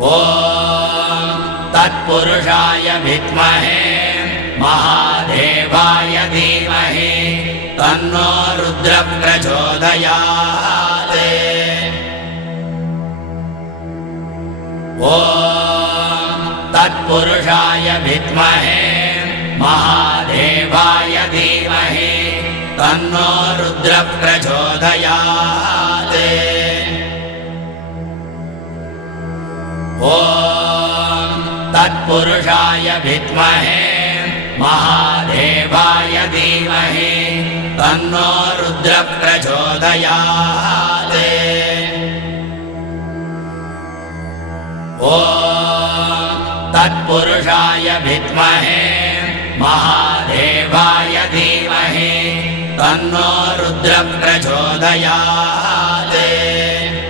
ॐ तत्पुरुषाय विद्महे महादेवाय धीमहि तन्नो रुद्रः प्रचोदयात्। ॐ तत्पुरुषाय विद्महे महादेवाय धीमहि तन्नो रुद्रः प्रचोदयात्। ॐ तत्पुरुषाय विद्महे महादेवाय धीमहि तन्नो रुद्रः प्रचोदयात्। ॐ तत्पुरुषाय विद्महे महादेवाय धीमहि तन्नो रुद्रः प्रचोदयात्।